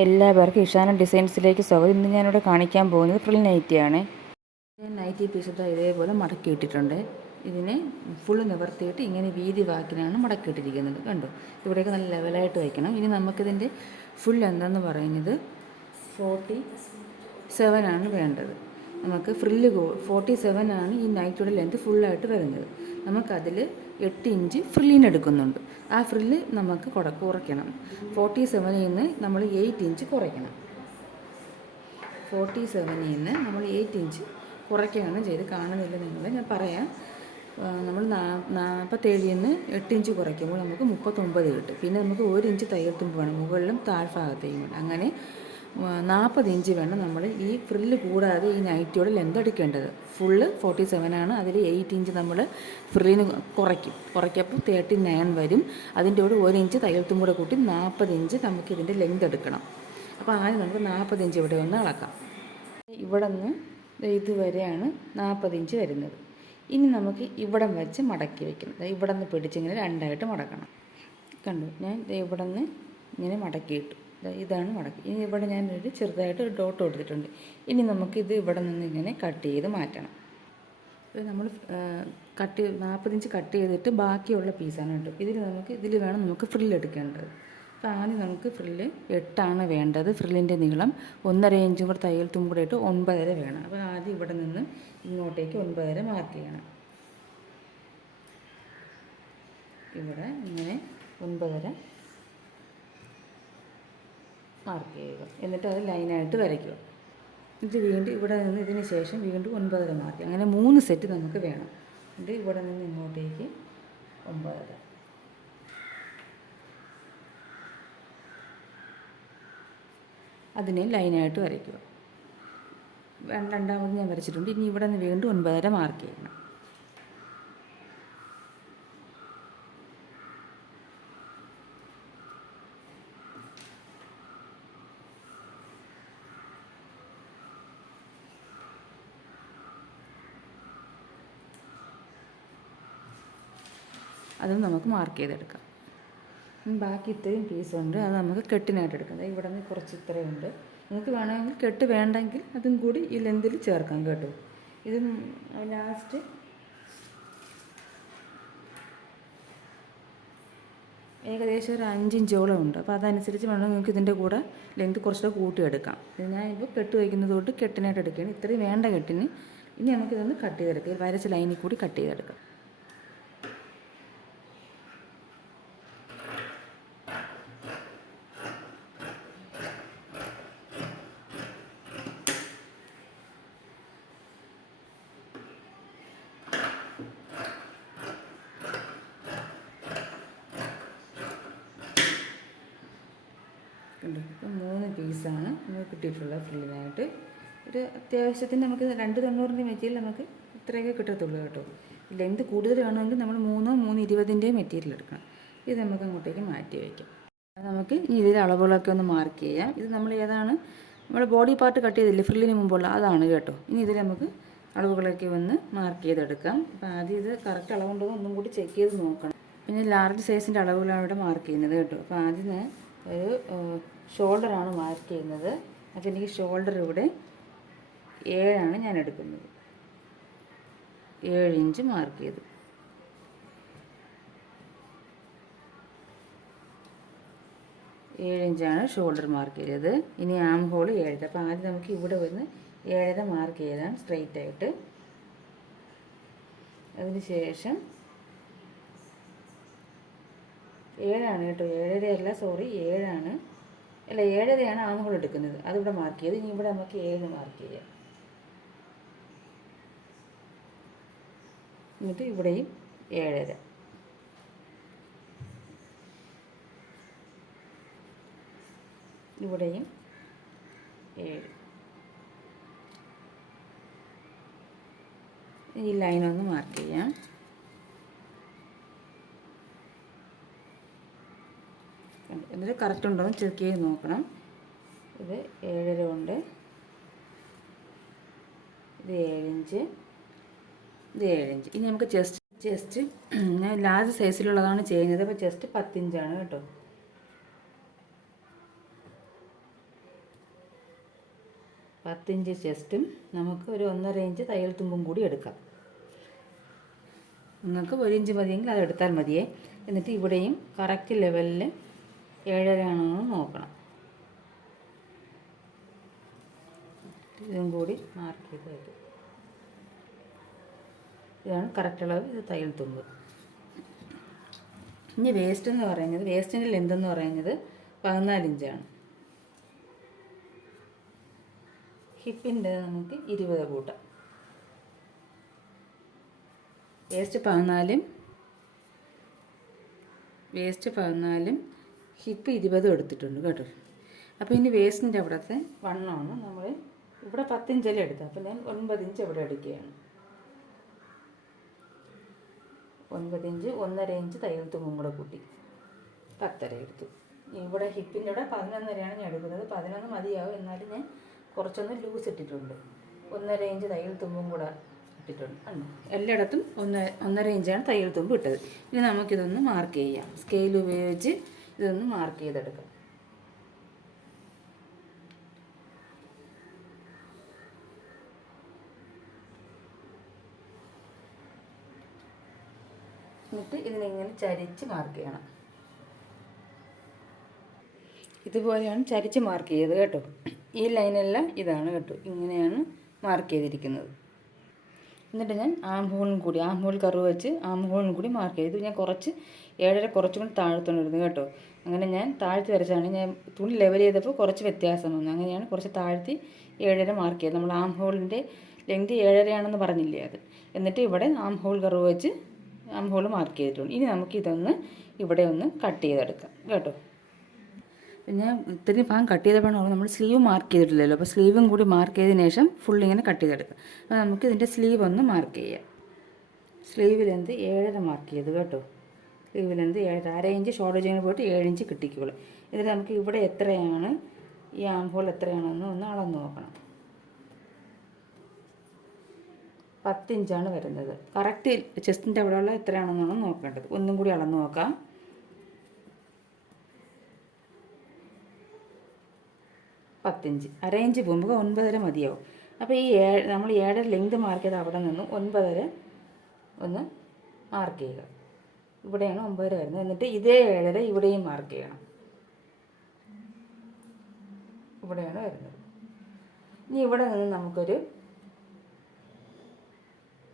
എല്ലാവർക്കും ഇഷാന ഡിസൈൻസിലേക്ക് സ്വാഗതം. ഇന്ന് ഞാനിവിടെ കാണിക്കാൻ പോകുന്നത് ഫ്രിൽ നൈറ്റിയാണ്. ഞാൻ നൈറ്റി പീസ് ഇതേപോലെ മടക്കി ഇട്ടിട്ടുണ്ട്. ഇതിനെ ഫുള്ള് നിവർത്തിയിട്ട് ഇങ്ങനെ വീതി വാക്കിനാണ് മടക്കിയിട്ടിരിക്കുന്നത്. കണ്ടോ, ഇവിടെയൊക്കെ നല്ല ലെവലായിട്ട് വയ്ക്കണം. ഇനി നമുക്കിതിൻ്റെ ഫുൾ എന്താണെന്ന് പറയുന്നത് 47 വേണ്ടത്. നമുക്ക് ഫ്രില്ല് 47 ഈ നൈറ്റിയുടെ ലെന്ത് ഫുള്ളായിട്ട് വരുന്നത്. നമുക്കതിൽ 8 ഇഞ്ച് ഫ്രില്ലിനെടുക്കുന്നുണ്ട്. ആ ഫ്രില്ല് നമുക്ക് കുറയ്ക്കണം. 47 നിന്ന് നമ്മൾ 8 ഇഞ്ച് കുറയ്ക്കണം. 47 നിന്ന് നമ്മൾ 8 ഇഞ്ച് കുറയ്ക്കുകയാണ് ചെയ്ത്. കാണുന്നില്ല നിങ്ങൾ, ഞാൻ പറയാം. നമ്മൾ 47 നിന്ന് 8 ഇഞ്ച് കുറയ്ക്കുമ്പോൾ നമുക്ക് 39 കിട്ടും. പിന്നെ നമുക്ക് 1 ഇഞ്ച് തയ്യൽ തുമ്പ് വേണം, മുകളിലും താഴ്ഭാഗത്തേക്കും വേണം. അങ്ങനെ 40 ഇഞ്ച് വേണം നമ്മൾ ഈ ഫ്രില്ല് കൂടാതെ ഈ നൈറ്റിയോടെ ലെന്ത് എടുക്കേണ്ടത്. ഫുള്ള് 47 അതിൽ 8 ഇഞ്ച് നമ്മൾ ഫ്രില്ലിന് കുറയ്ക്കപ്പോൾ 39 വരും. അതിൻ്റെ കൂടെ 1 ഇഞ്ച് തയ്യൽ തുമ്പ് കൂടെ കൂട്ടി 40 ഇഞ്ച് നമുക്ക് ഇതിൻ്റെ ലെന്ത് എടുക്കണം. അപ്പോൾ ആദ്യം നമുക്ക് 40 ഇഞ്ച് ഇവിടെ ഒന്ന് അളക്കാം. ഇവിടെ നിന്ന് ഇതുവരെയാണ് 40 ഇഞ്ച് വരുന്നത്. ഇനി നമുക്ക് ഇവിടം വെച്ച് മടക്കി വയ്ക്കണം. ഇവിടെ നിന്ന് പിടിച്ചിങ്ങനെ രണ്ടായിട്ട് മടക്കണം. കണ്ടു, ഞാൻ ഇവിടെ നിന്ന് ഇങ്ങനെ മടക്കിയിട്ടു. ഇതാണ് മടക്കി. ഇനി ഇവിടെ ഞാനൊരു ചെറുതായിട്ട് ഒരു ഡോട്ട് കൊടുത്തിട്ടുണ്ട്. ഇനി നമുക്കിത് ഇവിടെ നിന്ന് ഇങ്ങനെ കട്ട് ചെയ്ത് മാറ്റണം. ഇത് നമ്മൾ 40 ഇഞ്ച് കട്ട് ചെയ്തിട്ട് ബാക്കിയുള്ള പീസാണ് കേട്ടോ. ഇതിൽ വേണം നമുക്ക് ഫ്രില്ല് എടുക്കേണ്ടത്. അപ്പോൾ ആദ്യം നമുക്ക് ഫ്രില്ല് 8 വേണ്ടത്. ഫ്രില്ലിൻ്റെ നീളം 1.5 ഇഞ്ചും കൂടെ തയ്യൽ തുമ്പും കൂടെ ഇട്ട് 9.5 വേണം. അപ്പോൾ ആദ്യം ഇവിടെ നിന്ന് ഇങ്ങോട്ടേക്ക് 9.5 മാർക്ക് ചെയ്യണം. ഇവിടെ ഇങ്ങനെ 9.5 മാർക്ക് ചെയ്യുക. എന്നിട്ട് അത് ലൈനായിട്ട് വരയ്ക്കുക. ഇത് വീണ്ടും ഇവിടെ നിന്ന് ഇതിന് ശേഷം വീണ്ടും 9.5 മാർക്ക്. അങ്ങനെ 3 സെറ്റ് നമുക്ക് വേണം. എന്നിട്ട് ഇവിടെ നിന്ന് ഇങ്ങോട്ടേക്ക് 9.5. അതിനെ ലൈനായിട്ട് വരയ്ക്കുക. രണ്ടാമത് ഞാൻ വരച്ചിട്ടുണ്ട്. ഇനി ഇവിടെ നിന്ന് വീണ്ടും 9.5 മാർക്ക് ചെയ്യണം. അതും നമുക്ക് മാർക്ക് ചെയ്തെടുക്കാം. ബാക്കി ഇത്രയും പീസുണ്ട്, അത് നമുക്ക് കെട്ടിനായിട്ട് എടുക്കാം. ഇവിടെ നിന്ന് കുറച്ച് ഇത്രയുണ്ട്. നിങ്ങൾക്ക് വേണമെങ്കിൽ കെട്ട് വേണ്ടെങ്കിൽ അതും കൂടി ഈ ലെന്തിൽ ചേർക്കാം കേട്ടോ. ഇത് ലാസ്റ്റ് ഏകദേശം ഒരു 5 ഇഞ്ചോളം ഉണ്ട്. അപ്പോൾ അതനുസരിച്ച് വേണമെങ്കിൽ നിങ്ങൾക്ക് ഇതിൻ്റെ കൂടെ ലെന്ത് കുറച്ചുകൂടെ കൂട്ടിയെടുക്കാം. ഇത് ഞാനിപ്പോൾ കെട്ട് വയ്ക്കുന്നത് തൊട്ട് കെട്ടിനായിട്ട് എടുക്കുകയാണ്. ഇത്രയും വേണ്ട കെട്ടിന്. ഇനി നമുക്കിതൊന്ന് കട്ട് ചെയ്തെടുക്കാം. വരച്ച ലൈനിൽ കൂടി കട്ട് ചെയ്തെടുക്കാം. ഇപ്പം 3 പീസാണ് നമുക്ക് കിട്ടിയിട്ടുള്ളത് ഫ്രില്ലിനായിട്ട്. ഒരു അത്യാവശ്യത്തിന് നമുക്ക് 290 മെറ്റീരിയൽ നമുക്ക് ഇത്രയൊക്കെ കിട്ടത്തുള്ളൂ കേട്ടോ. ലെന്ത് കൂടുതൽ വേണമെങ്കിൽ നമ്മൾ 320 മെറ്റീരിയൽ എടുക്കണം. ഇത് നമുക്ക് അങ്ങോട്ടേക്ക് മാറ്റി വയ്ക്കാം. നമുക്ക് ഇതിൽ അളവുകളൊക്കെ ഒന്ന് മാർക്ക് ചെയ്യാം. ഇത് നമ്മൾ ഏതാണ് നമ്മുടെ ബോഡി പാർട്ട് കട്ട് ചെയ്തില്ലേ ഫ്രില്ലിന് മുമ്പുള്ള, അതാണ് കേട്ടോ. ഇനി ഇതിൽ നമുക്ക് അളവുകളൊക്കെ ഒന്ന് മാർക്ക് ചെയ്തെടുക്കാം. അപ്പോൾ ആദ്യം ഇത് കറക്റ്റ് അളവുണ്ടോ ഒന്നും കൂടി ചെക്ക് ചെയ്ത് നോക്കണം. പിന്നെ ലാർജ് സൈസിൻ്റെ അളവുകളാണ് ഇവിടെ മാർക്ക് ചെയ്യുന്നത് കേട്ടോ. അപ്പോൾ ആദ്യം ഒരു ഷോൾഡറാണ് മാർക്ക് ചെയ്യുന്നത്. അപ്പോൾ എനിക്ക് ഷോൾഡർ ഇവിടെ 7 ഞാൻ എടുക്കുന്നത്. 7 ഇഞ്ച് മാർക്ക് ചെയ്തു. ഇഞ്ചാണ് ഷോൾഡർ മാർക്ക് ചെയ്തത്. ഇനി ആം ഹോൾ 7. അപ്പോൾ ആദ്യം നമുക്ക് ഇവിടെ വന്ന് 7 മാർക്ക് ചെയ്താൽ സ്ട്രെയിറ്റ് ആയിട്ട്. അതിന് ശേഷം 7 കേട്ടോ. 7.5 അല്ല, സോറി 7 അല്ല, 7.5 ആം ഹോൾ എടുക്കുന്നത്. അതിവിടെ മാർക്ക് ചെയ്ത് ഇനി ഇവിടെ നമുക്ക് 7 മാർക്ക് ചെയ്യാം. എന്നിട്ട് ഇവിടെയും 7.5. ഇവിടെയും 7. ഈ ലൈനൊന്ന് മാർക്ക് ചെയ്യാം. എന്നിട്ട് കറക്റ്റ് ഉണ്ടോ എന്ന് ചെക്ക് ചെയ്ത് നോക്കണം. ഇത് 7.5 ഉണ്ട്. ഇത് 7 ഇഞ്ച്. ഇത് 7 ഇഞ്ച്. ഇനി നമുക്ക് ചെസ്റ്റ് ഞാൻ ലാർജ് സൈസിലുള്ളതാണ് ചെയ്യുന്നത്. അപ്പോൾ ചെസ്റ്റ് 10 ഇഞ്ചാണ് കേട്ടോ. 10 ഇഞ്ച് ചെസ്റ്റും നമുക്ക് ഒരു 1.5 ഇഞ്ച് തയ്യൽ തുമ്പും കൂടി എടുക്കാം. നിങ്ങൾക്ക് 1 ഇഞ്ച് മതിയെങ്കിൽ അത് എടുത്താൽ മതിയേ. എന്നിട്ട് ഇവിടെയും കറക്റ്റ് ലെവലിൽ 7.5 ആണോ എന്ന് നോക്കണം. ഇതും കൂടി മാർക്ക് ചെയ്ത് വരും. ഇതാണ് കറക്റ്റ് അളവ്. ഇത് തയ്യൽ തുമ്പ്. ഇനി വേസ്റ്റ് എന്ന് പറയുന്നത്, വേസ്റ്റിൻ്റെ ലെന്ത് എന്ന് പറയുന്നത് 14 ഇഞ്ചാണ്. ഹിപ്പിൻ്റെ നമുക്ക് 20 കൂട്ടാം. വേസ്റ്റ് 14 ഹിപ്പ് 20 എടുത്തിട്ടുണ്ട് കേട്ടോ. അപ്പോൾ ഇനി വേസ്റ്റിൻ്റെ അവിടുത്തെ വണ്ണമാണ് നമ്മൾ ഇവിടെ 10 ഇഞ്ചല്ലേ എടുത്തത്. അപ്പോൾ ഞാൻ 9 ഇഞ്ച് ഇവിടെ എടുക്കുകയാണ്. 9 ഇഞ്ച് 1.5 ഇഞ്ച് തയ്യൽ തുമ്പും കൂടെ കൂട്ടി 10.5 എടുത്തു. ഇവിടെ ഹിപ്പിൻ്റെ ഇവിടെ 11.5 ഞാൻ എടുക്കുന്നത്. 11 മതിയാവും. എന്നാലും ഞാൻ കുറച്ചൊന്ന് ലൂസ് ഇട്ടിട്ടുണ്ട്. 1.5 ഇഞ്ച് തയ്യൽ തുമ്പും കൂടെ ഇട്ടിട്ടുണ്ട്. എല്ലായിടത്തും 1.5 ഇഞ്ചാണ് തയ്യൽ തുമ്പ് ഇട്ടത്. ഇനി നമുക്കിതൊന്ന് മാർക്ക് ചെയ്യാം. സ്കെയിൽ ഉപയോഗിച്ച് ഇതൊന്ന് മാർക്ക് ചെയ്തെടുക്കാം. എന്നിട്ട് ഇതിനിങ്ങനെ ചരിച്ച് മാർക്ക് ചെയ്യണം. ഇതുപോലെയാണ് ചരിച്ച് മാർക്ക് ചെയ്തത് കേട്ടോ. ഈ ലൈനെല്ലാം ഇതാണ് കേട്ടോ. ഇങ്ങനെയാണ് മാർക്ക് ചെയ്തിരിക്കുന്നത്. എന്നിട്ട് ഞാൻ ആം ഹോൾ കർവ് വെച്ച് ആം ഹോളിനും കൂടി മാർക്ക് ചെയ്തു. ഞാൻ കുറച്ച് 7.5 കുറച്ചും കൂടി താഴ്ത്തോണ്ടിരുന്നു കേട്ടോ. അങ്ങനെ ഞാൻ താഴ്ത്തി വരച്ചാണ്. ഞാൻ തുണി ലെവൽ ചെയ്തപ്പോൾ കുറച്ച് വ്യത്യാസം വന്നു. അങ്ങനെയാണ് കുറച്ച് താഴ്ത്തി 7.5 മാർക്ക് ചെയ്തത്. നമ്മൾ ആം ഹോളിൻ്റെ ലെങ്ത് 7.5 ആണെന്ന് പറഞ്ഞില്ലേ അത്. എന്നിട്ട് ഇവിടെ ആം ഹോൾ കർവ് വെച്ച് ആം ഹോൾ മാർക്ക് ചെയ്തിട്ടുണ്ട്. ഇനി നമുക്കിതൊന്ന് ഇവിടെ ഒന്ന് കട്ട് ചെയ്തെടുക്കാം കേട്ടോ. പിന്നെ ഇത്രയും ഭാഗം കട്ട് ചെയ്തപ്പോഴാണ് നമ്മൾ സ്ലീവ് മാർക്ക് ചെയ്തിട്ടില്ലല്ലോ. അപ്പോൾ സ്ലീവും കൂടി മാർക്ക് ചെയ്തതിന് ശേഷം ഫുൾ ഇങ്ങനെ കട്ട് ചെയ്തെടുക്കാം. അപ്പോൾ നമുക്ക് ഇതിൻ്റെ സ്ലീവ് ഒന്ന് മാർക്ക് ചെയ്യാം. സ്ലീവ് ലെന്ത് 7.5 മാർക്ക് ചെയ്തു കേട്ടോ. Sleeve length 7.5, 1/2 inch shoulder join പോയിട്ട് 7 ഇഞ്ച് കിട്ടിക്കോളും. എന്നിട്ട് നമുക്ക് ഇവിടെ എത്രയാണ് ഈ ആം ഹോൾ എത്രയാണെന്ന് ഒന്ന് അളന്ന് നോക്കണം. 10 ഇഞ്ചാണ് വരുന്നത്. കറക്റ്റ് ചെസ്റ്റിൻ്റെ അവിടെയുള്ള എത്രയാണെന്നാണ് നോക്കേണ്ടത്. ഒന്നും കൂടി അളന്ന് നോക്കാം. 10 ഇഞ്ച്. 1/2 ഇഞ്ച് പോകുമ്പോൾ 9.5 മതിയാവും. അപ്പോൾ ഈ നമ്മൾ 7 ലെങ്ത് മാർക്ക് ചെയ്ത് അവിടെ നിന്ന് 9.5 ഒന്ന് മാർക്ക് ചെയ്യുക. ഇവിടെയാണ് 9.5 വരുന്നത്. എന്നിട്ട് ഇതേ 7.5 ഇവിടെയും മാർക്ക് ചെയ്യണം. ഇവിടെയാണ് വരുന്നത്. ഇനി ഇവിടെ നിന്ന് നമുക്കൊരു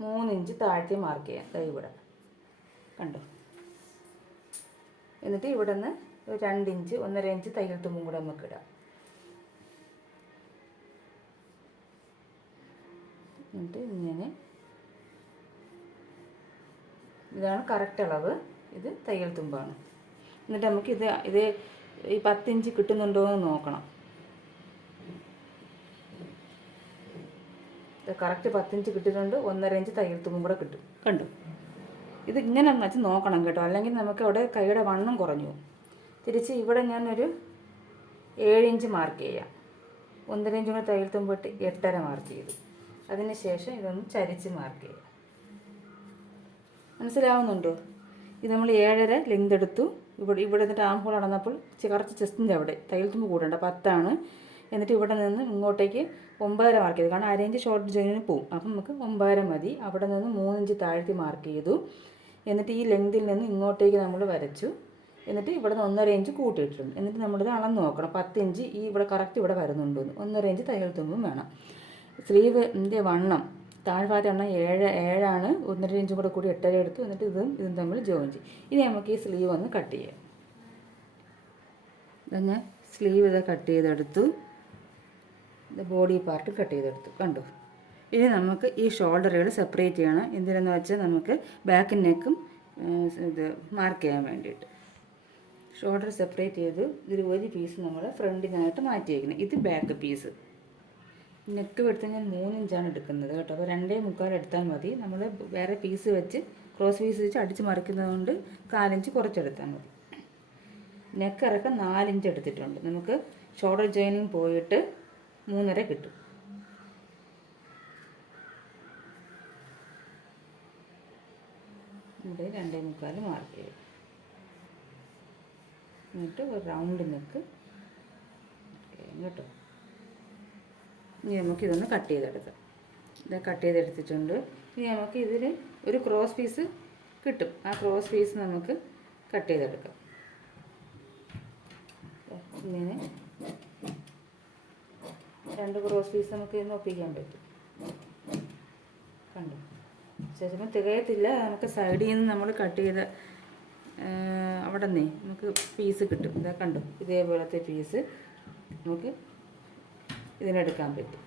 3 ഇഞ്ച് താഴ്ത്തി മാർക്ക് ചെയ്യാം. ഇവിടെ കണ്ടോ. എന്നിട്ട് ഇവിടെ നിന്ന് 2 ഇഞ്ച് 1.5 ഇഞ്ച് തയ്യൽ തുമ്പും കൂടെ നമുക്ക് ഇടാം. എന്നിട്ട് ഇങ്ങനെ ഇതാണ് കറക്റ്റ് അളവ്. ഇത് തയ്യൽ തുമ്പാണ്. എന്നിട്ട് നമുക്ക് ഇത് ഈ 10 ഇഞ്ച് കിട്ടുന്നുണ്ടോ എന്ന് നോക്കണം. കറക്റ്റ് 10 ഇഞ്ച് കിട്ടിയിട്ടുണ്ട്. 1.5 ഇഞ്ച് തയ്യൽ തുമ്പും കൂടെ കിട്ടും. കണ്ടു. ഇത് ഇങ്ങനെ വെച്ച് നോക്കണം കേട്ടോ. അല്ലെങ്കിൽ നമുക്ക് അവിടെ കൈയുടെ വണ്ണം കുറഞ്ഞു പോകും. തിരിച്ച് ഇവിടെ ഞാനൊരു 7 ഇഞ്ച് മാർക്ക് ചെയ്യാം. 1.5 ഇഞ്ചും കൂടെ തയ്യൽ തുമ്പിട്ട് 8.5 മാർക്ക് ചെയ്തു. അതിന് ശേഷം ഇതൊന്ന് ചരിച്ച് മാർക്ക് ചെയ്യാം. മനസ്സിലാവുന്നുണ്ടോ? ഇത് നമ്മൾ 7.5 ലെങ്ത് എടുത്തു. ഇവിടെ എന്നിട്ട് ആം ഹോൾ അടന്നപ്പോൾ കുറച്ച് ചെസ്റ്റിൻ്റെ അവിടെ തയ്യൽ തുമ്പ് കൂടണ്ട 10 ആണ്. എന്നിട്ട് ഇവിടെ നിന്ന് ഇങ്ങോട്ടേക്ക് 9.5 മാർക്ക് ചെയ്തു. കാരണം 1/2 ഇഞ്ച് ഷോർട്ട് ജോയിനിന് പോവും. അപ്പം നമുക്ക് 9.5 മതി. അവിടെ നിന്ന് 3 ഇഞ്ച് താഴ്ത്തി മാർക്ക് ചെയ്തു. എന്നിട്ട് ഈ ലെങ്തിൽ നിന്ന് ഇങ്ങോട്ടേക്ക് നമ്മൾ വരച്ചു. എന്നിട്ട് ഇവിടെ നിന്ന് 1.5 ഇഞ്ച് കൂട്ടിയിട്ടുണ്ട്. എന്നിട്ട് നമ്മളിത് അളന്ന് നോക്കണം. 10 ഇഞ്ച് ഈ ഇവിടെ കറക്റ്റ് ഇവിടെ വരുന്നുണ്ടോ എന്ന്. 1.5 ഇഞ്ച് തയ്യൽ തുമ്പും വേണം. സ്ലീവിൻ്റെ വണ്ണം താഴ്ഭാഗത്തെ എണ്ണം 7 ആണ്. 1.5 ഇഞ്ചും കൂടെ കൂടി 8.5 എടുത്തു. എന്നിട്ട് ഇതും തമ്മിൽ ജോയിൻ ചെയ്യും. ഇനി നമുക്ക് ഈ സ്ലീവ് ഒന്ന് കട്ട് ചെയ്യാം. ഞാൻ സ്ലീവ് ഇത് കട്ട് ചെയ്തെടുത്തു. ബോഡി പാർട്ട് കട്ട് ചെയ്തെടുത്തു. കണ്ടോ. ഇനി നമുക്ക് ഈ ഷോൾഡറുകൾ സെപ്പറേറ്റ് ചെയ്യണം. എന്തിനെന്ന് വെച്ചാൽ നമുക്ക് ബാക്കും നെക്കും ഇത് മാർക്ക് ചെയ്യാൻ വേണ്ടിയിട്ട്. ഷോൾഡർ സെപ്പറേറ്റ് ചെയ്തു. ഇതിൽ ഒരു പീസ് നമ്മൾ ഫ്രണ്ടിനായിട്ട് മാറ്റി വയ്ക്കണം. ഇത് ബാക്ക് പീസ്. നെക്ക് എടുത്ത് ഞാൻ 3 ഇഞ്ചാണ് എടുക്കുന്നത് കേട്ടോ. അപ്പോൾ 2.25 എടുത്താൽ മതി. നമ്മൾ വേറെ പീസ് വെച്ച് ക്രോസ് പീസ് വെച്ച് അടിച്ച് മറിക്കുന്നത് കൊണ്ട് 4 ഇഞ്ച് കുറച്ചെടുത്താൽ മതി. നെക്ക് ഇറക്കം 4 ഇഞ്ച് എടുത്തിട്ടുണ്ട്. നമുക്ക് ഷോൾഡർ ജോയിനിങ് പോയിട്ട് 3.5 കിട്ടും. ഇവിടെ 2.25 മാർക്ക് ചെയ്യും. എന്നിട്ട് ഒരു റൗണ്ട് നെക്ക് കേട്ടോ. ഇനി നമുക്കിതൊന്ന് കട്ട് ചെയ്തെടുക്കാം. ഇത് കട്ട് ചെയ്തെടുത്തിട്ടുണ്ട്. ഇനി നമുക്ക് ഇതിൽ ഒരു ക്രോസ് പീസ് കിട്ടും. ആ ക്രോസ് പീസ് നമുക്ക് കട്ട് ചെയ്തെടുക്കാം. ഇങ്ങനെ 2 ക്രോസ് പീസ് നമുക്ക് ഇന്ന് ഒപ്പിക്കാൻ പറ്റും. കണ്ടു. ശേഷം തികയത്തില്ല, നമുക്ക് സൈഡിൽ നിന്ന് നമ്മൾ കട്ട് ചെയ്ത അവിടെ നിന്നേ നമുക്ക് പീസ് കിട്ടും. ഇതാ കണ്ടു, ഇതേപോലത്തെ പീസ് നമുക്ക് ഇതിനെടുക്കാൻ പറ്റും.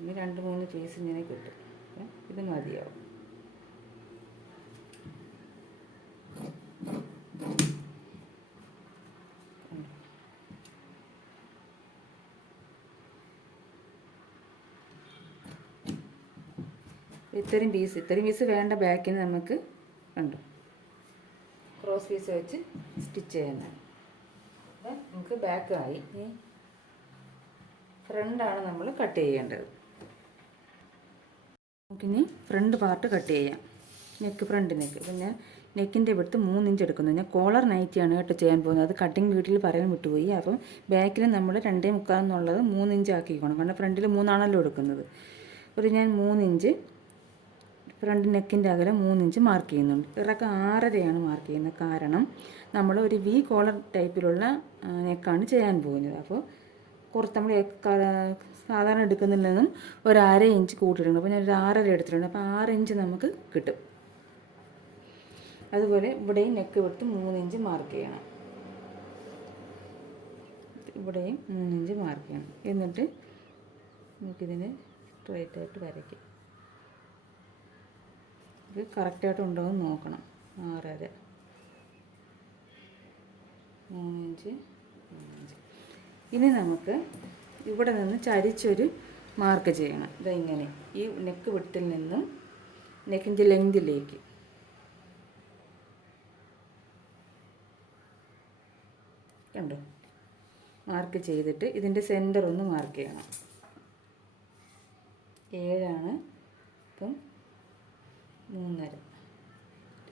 ഇനി 2-3 പീസ് ഇങ്ങനെ കിട്ടും. ഇത് മതിയാവും. ഇത്രയും പീസ് വേണ്ട ബാക്കിന് നമുക്ക് കണ്ടു ക്രോസ് പീസ് വെച്ച് സ്റ്റിച്ച് ചെയ്യുന്നതാണ്. നമുക്ക് ബാക്കായി. ഇനി ഫ്രണ്ടാണ് നമ്മൾ കട്ട് ചെയ്യേണ്ടത്. നമുക്കിനി ഫ്രണ്ട് പാർട്ട് കട്ട് ചെയ്യാം. Front neck. പിന്നെ നെക്കിൻ്റെ ഇവിടുത്തെ 3 ഇഞ്ച് എടുക്കുന്നു. ഞാൻ കോളർ നൈറ്റിയാണ് കേട്ടോ ചെയ്യാൻ പോകുന്നത്. അത് കട്ടിങ് വീട്ടിൽ പറയാൻ വിട്ടുപോയി. അപ്പം ബാക്കിൽ നമ്മൾ 2.25 എന്നുള്ളത് 3 ഇഞ്ച് ആക്കിക്കണം. കാരണം ഫ്രണ്ടിൽ 3 ആണല്ലോ എടുക്കുന്നത്. ഞാൻ 3 ഇഞ്ച് ഫ്രണ്ട് നെക്കിൻ്റെ അകലെ 3 ഇഞ്ച് മാർക്ക് ചെയ്യുന്നുണ്ട്. ഇറക്കം 6.5 മാർക്ക് ചെയ്യുന്നത്. കാരണം നമ്മൾ ഒരു വി കോളർ ടൈപ്പിലുള്ള നെക്കാണ് ചെയ്യാൻ പോകുന്നത്. അപ്പോൾ കുറച്ച് നമ്മൾ സാധാരണ എടുക്കുന്നതിൽ നിന്നും ഒരു 1/2 ഇഞ്ച് കൂട്ടിയിട്ടുണ്ട്. അപ്പോൾ ഞാൻ ഒരു 6.5 എടുത്തിട്ടുണ്ട്. അപ്പോൾ 6 ഇഞ്ച് നമുക്ക് കിട്ടും. അതുപോലെ ഇവിടെയും നെക്ക് വിട്ട് 3 ഇഞ്ച് മാർക്ക് ചെയ്യണം. ഇവിടെയും 3 ഇഞ്ച് മാർക്ക് ചെയ്യണം. എന്നിട്ട് നമുക്കിതിന് സ്ട്രൈറ്റായിട്ട് വരയ്ക്കാം. ഇത് കറക്റ്റായിട്ട് ഉണ്ടോ എന്ന് നോക്കണം. 6.5 3 ഇഞ്ച് 3 ഇഞ്ച്. ഇനി നമുക്ക് ഇവിടെ നിന്ന് ചരിച്ചൊരു മാർക്ക് ചെയ്യണം. ഇതെങ്ങനെ ഈ നെക്ക് വിട്ടിൽ നിന്നും നെക്കിൻ്റെ ലെങ്തിലേക്ക് കണ്ടോ മാർക്ക് ചെയ്തിട്ട് ഇതിൻ്റെ സെൻറ്റർ ഒന്ന് മാർക്ക് ചെയ്യണം. 7 ഇപ്പം 3.5.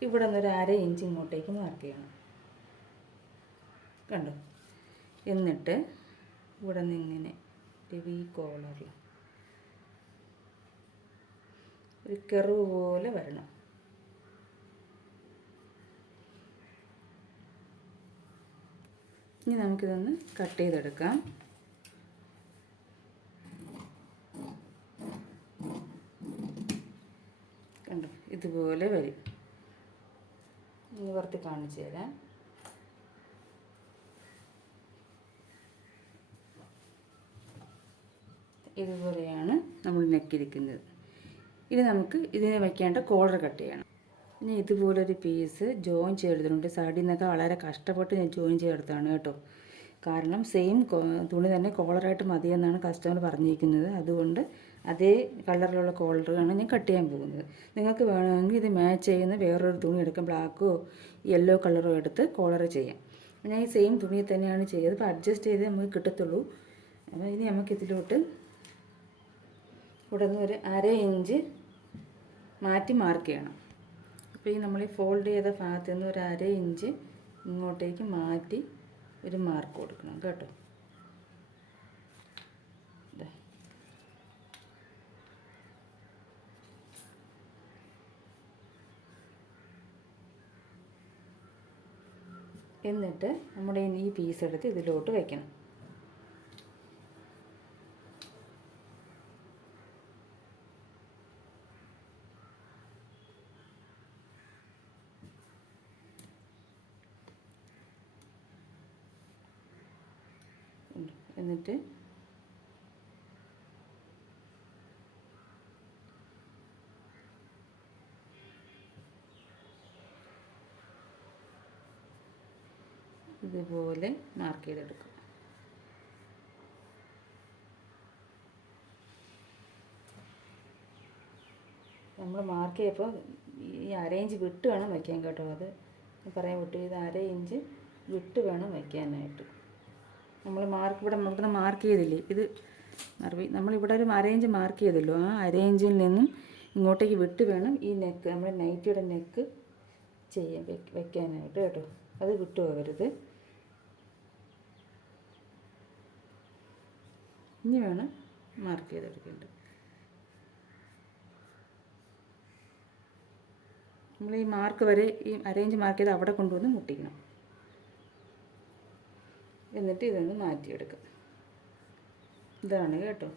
ഇവിടെ നിന്നൊരു 1/2 ഇഞ്ച് ഇങ്ങോട്ടേക്ക് മാർക്ക് ചെയ്യണം. കണ്ടോ. എന്നിട്ട് ഇവിടെ നിന്ന് ഇങ്ങനെ ഒരു വി കോളറിൽ ഒരു കർവ് പോലെ വരണം. ഇനി നമുക്കിതൊന്ന് കട്ട് ചെയ്തെടുക്കാം. കണ്ടോ ഇതുപോലെ വരും. നിവർത്തി കാണിച്ചു തരാം. ഇതുപോലെയാണ് നമ്മൾ നെക്കിരിക്കുന്നത്. ഇനി നമുക്ക് ഇതിനെ വയ്ക്കേണ്ട കോളർ കട്ട് ചെയ്യണം. ഇനി ഇതുപോലൊരു പീസ് ജോയിൻ ചെയ്തിട്ടുണ്ട്. സൈഡിൽ നിന്നൊക്കെ വളരെ കഷ്ടപ്പെട്ട് ഞാൻ ജോയിൻ ചെയ്തെടുത്താണ് കേട്ടോ. കാരണം സെയിം തുണി തന്നെ കോളറായിട്ട് മതിയെന്നാണ് കസ്റ്റമർ പറഞ്ഞിരിക്കുന്നത്. അതുകൊണ്ട് അതേ കളറിലുള്ള കോളറാണ് ഞാൻ കട്ട് ചെയ്യാൻ പോകുന്നത്. നിങ്ങൾക്ക് വേണമെങ്കിൽ ഇത് മാച്ച് ചെയ്യുന്ന വേറൊരു തുണി എടുക്കാം. ബ്ലാക്കോ യെല്ലോ കളറോ എടുത്ത് കോളർ ചെയ്യാം. ഞാൻ ഈ സെയിം തുണി തന്നെയാണ് ചെയ്തത്. അപ്പോൾ അഡ്ജസ്റ്റ് ചെയ്ത് നമുക്ക് കിട്ടത്തുള്ളൂ. അപ്പോൾ ഇനി നമുക്ക് ഇതിലോട്ട് ഇവിടെ നിന്ന് ഒരു 1/2 ഇഞ്ച് മാറ്റി മാർക്ക് ചെയ്യണം. അപ്പോൾ ഈ നമ്മൾ ഈ ഫോൾഡ് ചെയ്ത ഭാഗത്ത് നിന്ന് ഒരു 1/2 ഇഞ്ച് ഇങ്ങോട്ടേക്ക് മാറ്റി ഒരു മാർക്ക് കൊടുക്കണം കേട്ടോ. എന്നിട്ട് നമ്മുടെ ഈ പീസ് എടുത്ത് ഇതിലോട്ട് വയ്ക്കണം. എന്നിട്ട് ഇതുപോലെ മാർക്ക് ചെയ്തെടുക്കും. നമ്മൾ മാർക്ക് ചെയ്യപ്പോൾ ഈ 1/2 ഇഞ്ച് വിട്ട് വേണം വയ്ക്കാൻ കേട്ടോ. അത് പറയാൻ വിട്ടു. ഇത് 1/2 ഇഞ്ച് വിട്ട് വേണം വയ്ക്കാനായിട്ട്. നമ്മൾ ഇവിടുന്ന് മാർക്ക് ചെയ്തില്ലേ, ഇത് നമ്മളിവിടെ ഒരു 1/2 ഇഞ്ച് മാർക്ക് ചെയ്തല്ലോ. ആ 1/2 ഇഞ്ചിൽ നിന്നും ഇങ്ങോട്ടേക്ക് വിട്ട് വേണം ഈ നെക്ക്, നമ്മുടെ നൈറ്റിയുടെ നെക്ക് വയ്ക്കാനായിട്ട് കേട്ടോ. അത് വിട്ടുപോകരുത്. ഇനി വേണം മാർക്ക് ചെയ്തെടുക്കേണ്ടത്. നമ്മൾ ഈ മാർക്ക് വരെ ഈ അരയിഞ്ച് മാർക്ക് ചെയ്ത് അവിടെ കൊണ്ടുവന്ന് മുട്ടിക്കണം. എന്നിട്ട് ഇതൊന്ന് മാറ്റിയെടുക്കാം. ഇതാണ് കേട്ടോ.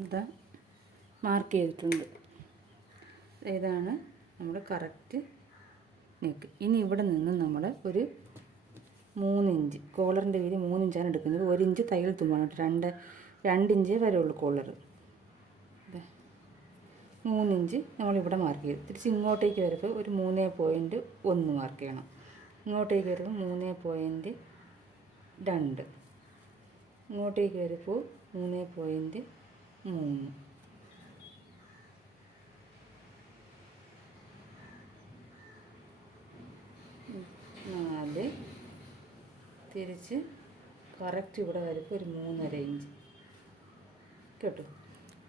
ഇതാ മാർക്ക് ചെയ്തിട്ടുണ്ട്. ഇതാണ് നമ്മുടെ കറക്റ്റ് നെക്ക്. ഇനി ഇവിടെ നിന്ന് നമ്മൾ ഒരു 3 ഇഞ്ച്, കോളറിൻ്റെ വീതി 3 ഇഞ്ചാണ് എടുക്കുന്നത്. 1 ഇഞ്ച് തയ്യൽ തുമ്പാണ്. 2 ഇഞ്ചേ വരെയുള്ളൂ കോളർ. 3 ഇഞ്ച് നമ്മളിവിടെ മാർക്ക് ചെയ്തു. തിരിച്ച് ഇങ്ങോട്ടേക്ക് വരുമ്പോൾ ഒരു 3.1 മാർക്ക് ചെയ്യണം. ഇങ്ങോട്ടേക്ക് വരുമ്പോൾ 3.2, ഇങ്ങോട്ടേക്ക് വരുമ്പോൾ 3.3, 4, തിരിച്ച് കറക്റ്റ് ഇവിടെ വരുമ്പോൾ ഒരു 3.5 ഇഞ്ച് കേട്ടോ.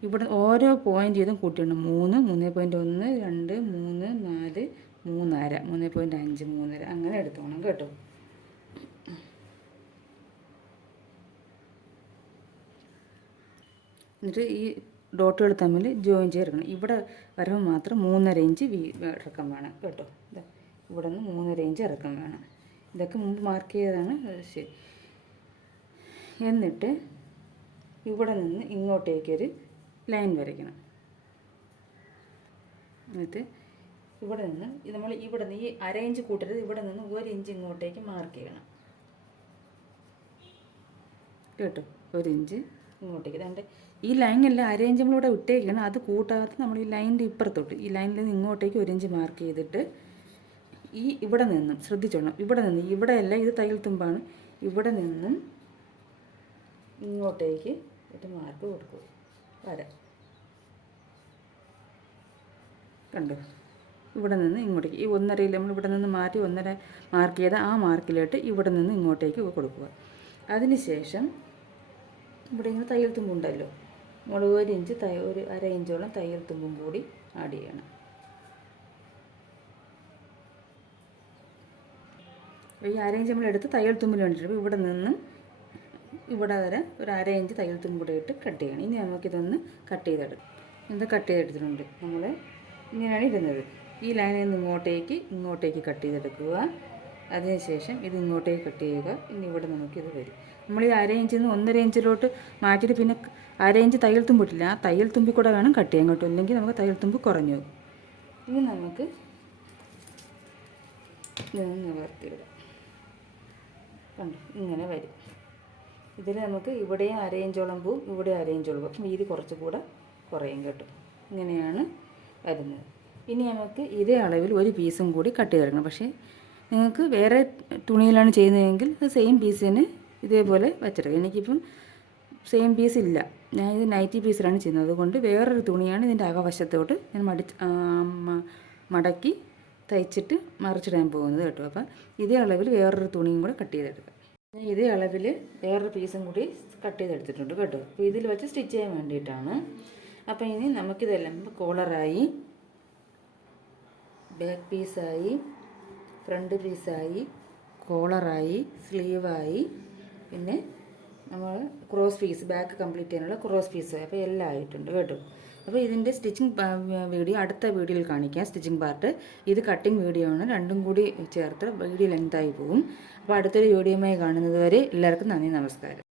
ഇവിടെ ഓരോ പോയിൻ്റ് ചെയ്തും കൂട്ടിയിടണം. 3, 3.1, 2, 3, 4, 3.5, 3.5, 3.5 അങ്ങനെ എടുത്തോണം കേട്ടോ. എന്നിട്ട് ഈ ഡോട്ടുകൾ തമ്മിൽ ജോയിൻ ചെയ്തെടുക്കണം. ഇവിടെ വരുമ്പോൾ മാത്രം 3.5 ഇഞ്ച് ഇറക്കം വേണം കേട്ടോ. ഇവിടെ നിന്ന് 3.5 ഇഞ്ച് ഇറക്കം വേണം. ഇതൊക്കെ മുമ്പ് മാർക്ക് ചെയ്തതാണ്. ശരി. എന്നിട്ട് ഇവിടെ നിന്ന് ഇങ്ങോട്ടേക്കൊരു ലൈൻ വരയ്ക്കണം. എന്നിട്ട് ഇവിടെ നിന്ന് നമ്മൾ ഇവിടെ നിന്ന് ഈ അരയിഞ്ച് കൂട്ടരുത്. ഇവിടെ നിന്ന് 1 ഇഞ്ച് ഇങ്ങോട്ടേക്ക് മാർക്ക് ചെയ്യണം കേട്ടോ. 1 ഇഞ്ച് ഇങ്ങോട്ടേക്ക്. അതുകൊണ്ട് ഈ ലൈനല്ല അരയിഞ്ച് നമ്മളിവിടെ ഇട്ടേക്കണം. അത് കൂട്ടാതെ നമ്മൾ ഈ ലൈനിൻ്റെ ഇപ്പുറത്തോട്ട്, ഈ ലൈനിൽ നിന്ന് ഇങ്ങോട്ടേക്ക് 1 ഇഞ്ച് മാർക്ക് ചെയ്തിട്ട് ഈ ഇവിടെ നിന്നും ശ്രദ്ധിച്ചോണം. ഇവിടെ നിന്ന് ഇവിടെയല്ല, ഇത് തയ്യൽ തുമ്പാണ്. ഇവിടെ നിന്നും ഇങ്ങോട്ടേക്ക് ഒരു മാർക്ക് കൊടുക്കും. കണ്ടോ? ഇവിടെ നിന്ന് ഇങ്ങോട്ടേക്ക് ഈ 1.5 നമ്മൾ ഇവിടെ നിന്ന് മാറ്റി 1.5 മാർക്ക് ചെയ്ത ആ മാർക്കിലോട്ട് ഇവിടെ നിന്ന് ഇങ്ങോട്ടേക്ക് കൊടുക്കുക. അതിനുശേഷം ഇവിടെ ഇങ്ങനെ തയ്യൽ തുമ്പുണ്ടല്ലോ, നമ്മൾ 1 ഇഞ്ച് ഒരു 1/2 ഇഞ്ചോളം തയ്യൽ തുമ്പും കൂടി ആഡ് ചെയ്യണം. ഈ 1/2 ഇഞ്ച് നമ്മളെടുത്ത് തയ്യൽ തുമ്പിന് വേണ്ടിയിട്ട് ഇവിടെ നിന്നും ഇവിടെ വരെ ഒരു 1/2 ഇഞ്ച് തയ്യൽ തുമ്പ് കൂടെ ഇട്ട് കട്ട് ചെയ്യണം. ഇനി നമുക്കിതൊന്ന് കട്ട് ചെയ്തെടുക്കാം. ഇത് കട്ട് ചെയ്തെടുത്തിട്ടുണ്ട്. നമ്മൾ ഇങ്ങനെയാണ് ഇരുന്നത്. ഈ ലൈനിൽ നിന്ന് ഇങ്ങോട്ടേക്ക് കട്ട് ചെയ്തെടുക്കുക. അതിനുശേഷം ഇത് ഇങ്ങോട്ടേക്ക് കട്ട് ചെയ്യുക. ഇനി ഇവിടെ നമുക്കിത് വരും. നമ്മൾ ഈ 1/2 ഇഞ്ചിൽ നിന്ന് 1.5 ഇഞ്ചിലോട്ട് മാറ്റിയിട്ട് പിന്നെ 1/2 ഇഞ്ച് തയ്യൽ തുമ്പിട്ടില്ല. ആ തയ്യൽ തുമ്പി കൂടെ വേണം കട്ട് ചെയ്യാൻ കേട്ടോ. ഇല്ലെങ്കിൽ നമുക്ക് തയ്യൽ തുമ്പ് കുറഞ്ഞു പോകും. ഇനി നമുക്ക് ഇതൊന്ന് നിവർത്തിയിടാം. കണ്ടോ? ഇങ്ങനെ വരും. ഇതിൽ നമുക്ക് ഇവിടെയും 1/2 ഇഞ്ചോളം പോവും, ഇവിടെ 1/2 ഇഞ്ചോളം പോവും. വീതി കുറച്ചുകൂടെ കുറയും കേട്ടോ. ഇങ്ങനെയാണ് വരുന്നത്. ഇനി നമുക്ക് ഇതേ അളവിൽ ഒരു പീസും കൂടി കട്ട് ചെയ്തെടുക്കണം. പക്ഷേ നിങ്ങൾക്ക് വേറെ തുണിയിലാണ് ചെയ്യുന്നതെങ്കിൽ സെയിം പീസിന് ഇതേപോലെ വെച്ചെടുക്കുക. എനിക്കിപ്പം സെയിം പീസ് ഇല്ല, ഞാൻ ഇത് നൈറ്റി പീസിലാണ് ചെയ്യുന്നത്. അതുകൊണ്ട് വേറൊരു തുണിയാണ് ഇതിൻ്റെ അകവശത്തോട്ട് ഞാൻ മടക്കി തയ്ച്ചിട്ട് മറിച്ചിടാൻ പോകുന്നത് കേട്ടോ. അപ്പം ഇതേ അളവിൽ വേറൊരു തുണിയും കൂടെ കട്ട് ചെയ്തെടുക്കാം. ഞാൻ ഇതേ അളവിൽ വേറൊരു പീസും കൂടി കട്ട് ചെയ്തെടുത്തിട്ടുണ്ട് കേട്ടോ. അപ്പോൾ ഇതിൽ വെച്ച് സ്റ്റിച്ച് ചെയ്യാൻ വേണ്ടിയിട്ടാണ്. അപ്പോൾ ഇനി നമുക്കിതെല്ലാം കോളറായി, ബാക്ക് പീസായി, ഫ്രണ്ട് പീസായി, കോളറായി, സ്ലീവായി, പിന്നെ നമ്മൾ ക്രോസ് പീസ് ബാക്ക് കംപ്ലീറ്റ് ചെയ്യാനുള്ള ക്രോസ് പീസായി. അപ്പോൾ എല്ലാം ആയിട്ടുണ്ട് കേട്ടോ. അപ്പോൾ ഇതിൻ്റെ സ്റ്റിച്ചിങ് വീഡിയോ അടുത്ത വീഡിയോയിൽ കാണിക്കാം. സ്റ്റിച്ചിങ് പാർട്ട് ഇത് കട്ടിങ് വീഡിയോ ആണ്. രണ്ടും കൂടി ചേർത്ത് വീഡിയോ ലെങ്തായി പോകും. അപ്പോൾ അടുത്തൊരു വീഡിയോയുമായി കാണുന്നത് വരെ എല്ലാവർക്കും നന്ദി, നമസ്കാരം.